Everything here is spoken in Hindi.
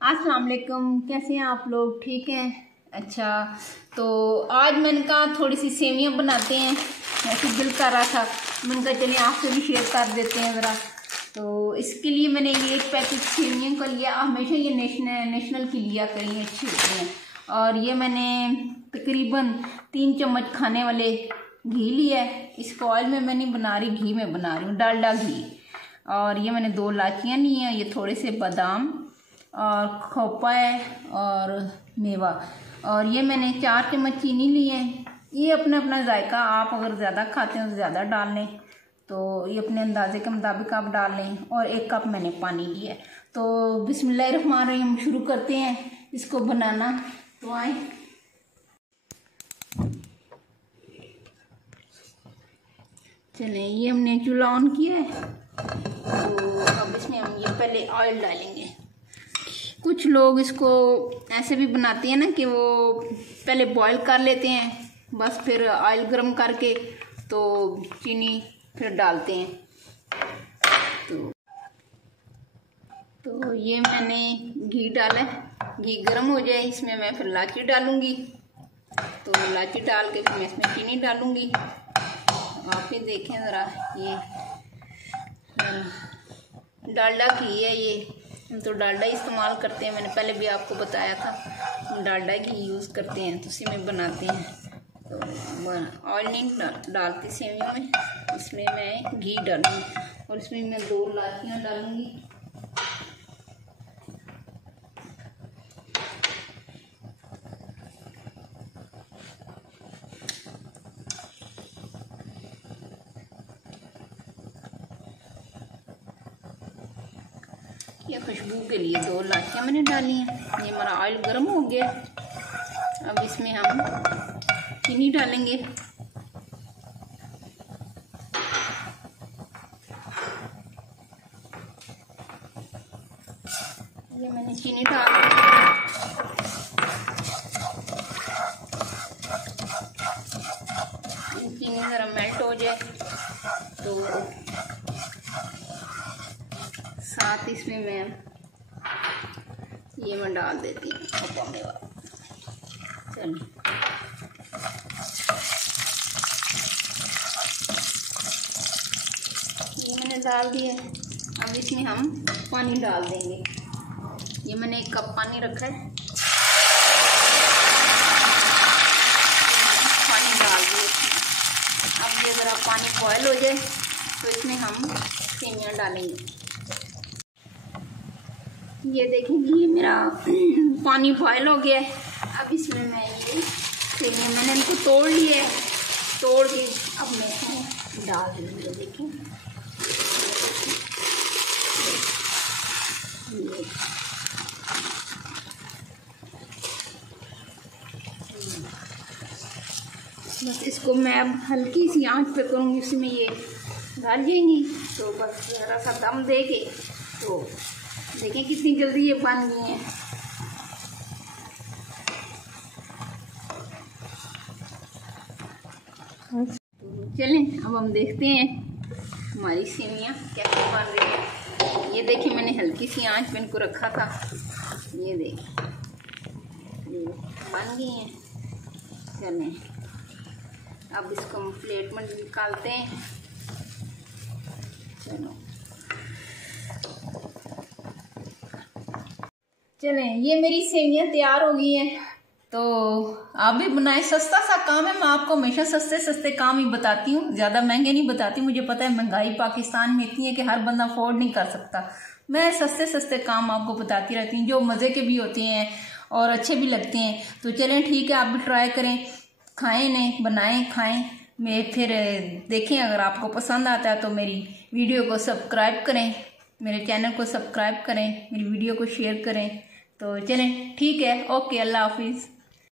अस्सलाम वालेकुम, कैसे हैं आप लोग? ठीक हैं? अच्छा, तो आज मैंने कहा थोड़ी सी सेवियां बनाते हैं। ऐसे दिल कर रहा था, मैंने कहा चलिए आपसे भी शेयर कर देते हैं ज़रा। तो इसके लिए मैंने ये एक पैकेट सेवियों का लिया। हमेशा ये नेशनल की लिया करें, अच्छी होती हैं। और ये मैंने तकरीबन 3 चम्मच खाने वाले घी लिया है। इसको ऑयल में मैं नहीं बना रही, घी में बना रही हूँ, डालडा घी। और ये मैंने 2 इलायचियाँ ली हैं, ये थोड़े से बादाम और खोपा है और मेवा। और ये मैंने 4 चम्मच चीनी ली है। ये अपना अपना जायका, आप अगर ज़्यादा खाते हैं तो ज़्यादा डाल लें, तो ये अपने अंदाजे के मुताबिक आप डाल लें। और 1 कप मैंने पानी लिया है। तो बिस्मिल्लाहिर्रहमानिर्रहीम, शुरू करते हैं इसको बनाना। तो आए, चलें, ये हमने चूल्हा ऑन किया है। तो अब इसमें हम ये पहले ऑयल डालेंगे। कुछ लोग इसको ऐसे भी बनाते हैं ना कि वो पहले बॉईल कर लेते हैं, बस फिर ऑयल गर्म करके तो चीनी फिर डालते हैं। तो ये मैंने घी डाला है, घी गर्म हो जाए इसमें मैं फिर इलायची डालूँगी। तो इलायची डाल के फिर मैं इसमें चीनी डालूँगी। आप ही देखें ज़रा, ये डालडा घी है, ये हम तो डालडा इस्तेमाल करते हैं। मैंने पहले भी आपको बताया था, हम डालडा घी यूज़ करते हैं, तो उसी में बनाते हैं। तो ऑयल नहीं डालती सेवियों में, इसमें मैं घी डालूँगी। और इसमें मैं 2 इलायचियाँ डालूँगी। ये खुशबू के लिए 2 इलायचियाँ मैंने डाली हैं। ये हमारा ऑयल गर्म हो गया। अब इसमें हम चीनी डालेंगे। ये मैंने चीनी डाल दी। चीनी ज़रा मेल्ट हो जाए तो साथ इसमें मैं डाल देती हूँ खोपा मेवा। चलिए, ये मैंने डाल दिया। अब इसमें हम पानी डाल देंगे। ये मैंने 1 कप पानी रखा है, पानी डाल दिया इसमें। अब ये ज़रा पानी बॉयल हो जाए तो इसमें हम सेवियाँ डालेंगे। ये देखेंगे, ये मेरा पानी बॉयल हो गया है। अब इसमें मैं ये सेवियाँ मैंने इनको तोड़ लिए, तोड़ के अब मैं इसमें डाल दूँगी। ये देखें, बस इसको मैं अब हल्की सी आंच पे करूँगी, उसमें ये गल जाएंगी। तो बस ज़रा सा दम दे के, तो देखें कितनी जल्दी ये बन गई हैं। चलें, अब हम देखते हैं हमारी सेवियाँ कैसे बन रही हैं। ये देखिए, मैंने हल्की सी आंच पे इनको रखा था। ये देखिए, ये बन गई हैं। चलें, अब इसको हम प्लेट में निकालते हैं। चलो, चलें, ये मेरी सेवियाँ तैयार हो गई हैं। तो आप भी बनाएं, सस्ता सा काम है। मैं आपको हमेशा सस्ते सस्ते काम ही बताती हूँ, ज़्यादा महंगे नहीं बताती। मुझे पता है महंगाई पाकिस्तान में इतनी है कि हर बंदा अफोर्ड नहीं कर सकता। मैं सस्ते सस्ते काम आपको बताती रहती हूँ, जो मज़े के भी होते हैं और अच्छे भी लगते हैं। तो चलें, ठीक है, आप भी ट्राई करें, खाएँ इन्हें, बनाएँ, खाएँ। मैं फिर देखें, अगर आपको पसंद आता है तो मेरी वीडियो को सब्सक्राइब करें, मेरे चैनल को सब्सक्राइब करें, मेरी वीडियो को शेयर करें। तो चलें, ठीक है, ओके, अल्लाह हाफिज़।